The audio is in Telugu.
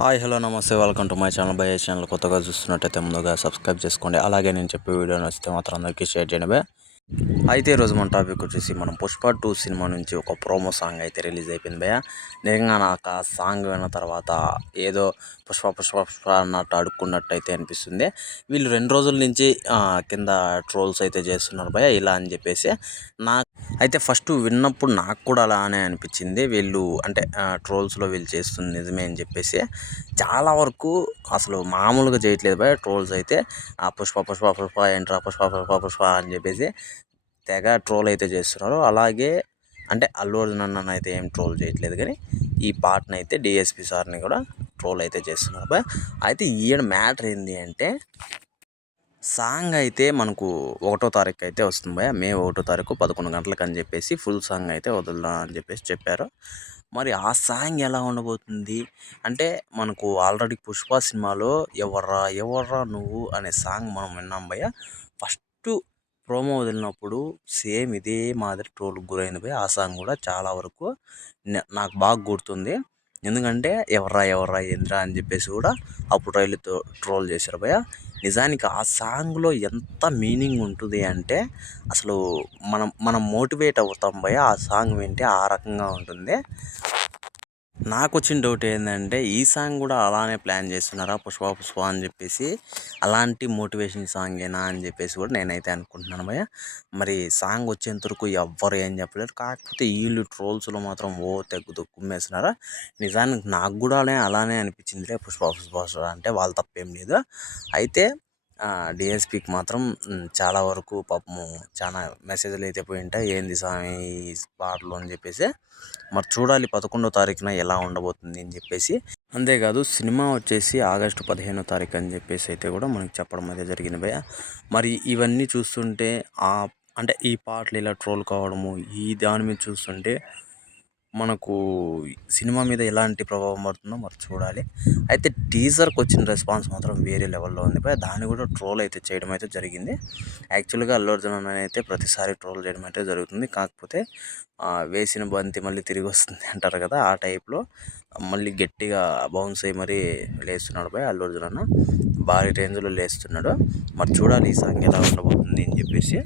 హాయ్ హలో నమస్తే welcome to my channel by channel కొత్తగా చూస్తున్నట్టయితే ముందుగా సబ్స్క్రైబ్ చేసుకోండి. అలాగే నేను చెప్పే వీడియో నచ్చితే మాత్రం అందరికీ షేర్ చేయండి. అయితే ఈరోజు మన టాపిక్ వచ్చేసి మనం పుష్ప 2 సినిమా నుంచి ఒక ప్రోమో సాంగ్ అయితే రిలీజ్ అయిపోయింది భయ్య. నిజంగా నాకు ఆ సాంగ్ విన్న తర్వాత ఏదో పుష్ప పుష్ప పుష్ప అన్నట్టు అడుక్కున్నట్టు అయితే అనిపిస్తుంది. వీళ్ళు 2 రోజుల నుంచి కింద ట్రోల్స్ అయితే చేస్తున్నారు భయ్య ఇలా అని చెప్పేసి. నాకు అయితే ఫస్ట్ విన్నప్పుడు నాకు కూడా అలానే అనిపించింది. వీళ్ళు అంటే ట్రోల్స్లో వీళ్ళు చేస్తుంది నిజమే అని చెప్పేసి. చాలా వరకు అసలు మామూలుగా చేయట్లేదు భయ్య ట్రోల్స్ అయితే. పుష్ప పుష్ప పుష్ప ఏంట్రా పుష్ప పుష్ప పుష్ప అని చెప్పేసి తెగ ట్రోల్ అయితే చేస్తున్నారు. అలాగే అంటే అల్లు అర్జున్ అన్నను అయితే ఏం ట్రోల్ చేయట్లేదు, కానీ ఈ పాటను అయితే డిఎస్పి సార్ని కూడా ట్రోల్ అయితే చేస్తున్నారు బా. అయితే ఈయన మ్యాటర్ ఏంటి అంటే సాంగ్ అయితే మనకు 1వ తారీఖు అయితే వస్తుంది భయ. మే 1వ తారీఖు 11 గంటలకు అని చెప్పేసి ఫుల్ సాంగ్ అయితే వదులుదాం అని చెప్పేసి చెప్పారు. మరి ఆ సాంగ్ ఎలా ఉండబోతుంది అంటే మనకు ఆల్రెడీ పుష్ప సినిమాలో ఎవర్రా ఎవర్రా నువ్వు అనే సాంగ్ మనం విన్నాం భయ్య. ఫస్ట్ ప్రోమో వదిలినప్పుడు సేమ్ ఇదే మాదిరి ట్రోల్కి గురైంది భయ్య. ఆ సాంగ్ కూడా చాలా వరకు నాకు బాగా గుర్తుంది. ఎందుకంటే ఎవర్రా ఎవర్రా ఏంద్రా అని చెప్పేసి కూడా అప్పుడు రైలుతో ట్రోల్ చేశారు భయ్య. నిజానికి ఆ సాంగ్లో ఎంత మీనింగ్ ఉంటుంది అంటే అసలు మనం మనం మోటివేట్ అవుతాం భయ్య. ఆ సాంగ్ వింటే ఆ రకంగా ఉంటుంది. నాకు వచ్చిన డౌట్ ఏంటంటే ఈ సాంగ్ కూడా అలానే ప్లాన్ చేస్తున్నారా పుష్ప పుష్ప అని చెప్పేసి, అలాంటి మోటివేషన్ సాంగేనా అని చెప్పేసి కూడా నేనైతే అనుకుంటున్నాను భయ్య. మరి సాంగ్ వచ్చేంత వరకు ఎవ్వరు ఏం చెప్పలేరు, కాకపోతే వీళ్ళు ట్రోల్స్లో మాత్రం తెగ్గుతూ కుమ్మేస్తున్నారా. నిజానికి నాకు కూడా అలానే అనిపించిందిలే పుష్ప పుష్ప అంటే వాళ్ళ తప్పేం లేదు. అయితే డిఎస్పికి మాత్రం చాలా వరకు పాపము చాలా మెసేజ్లు అయితే పోయి ఉంటాయి, ఏంది స్వామి ఈ పాటలు అని చెప్పేసి. మరి చూడాలి 11వ తారీఖున ఎలా ఉండబోతుంది అని చెప్పేసి. అంతేకాదు సినిమా వచ్చేసి ఆగస్టు 15వ తారీఖు అని చెప్పేసి అయితే కూడా మనకి చెప్పడం అయితే జరిగింది భయ్య. మరి ఇవన్నీ చూస్తుంటే అంటే ఈ పాటలు ఇలా ట్రోల్ కావడము ఈ దాని మీద చూస్తుంటే మనకు సినిమా మీద ఎలాంటి ప్రభావం పడుతుందో మరి చూడాలి. అయితే టీజర్కి వచ్చిన రెస్పాన్స్ మాత్రం వేరే లెవెల్లో ఉంది భయ్య. దాన్ని కూడా ట్రోల్ అయితే చేయడం అయితే జరిగింది. యాక్చువల్గా అల్లు అర్జున్ అన్న అయితే ప్రతిసారి ట్రోల్ చేయడం అయితే జరుగుతుంది. కాకపోతే వేసిన బంతి మళ్ళీ తిరిగి వస్తుంది అంటారు కదా, ఆ టైప్లో మళ్ళీ గట్టిగా బౌన్స్ అయ్యి మరీ లేస్తున్నాడు భయ్య అల్లు అర్జున్ అన్న. భారీ రేంజ్లో లేస్తున్నాడు. మరి చూడాలి ఈ సాంగ్ ఎలా ఉండబోతుంది అని చెప్పేసి.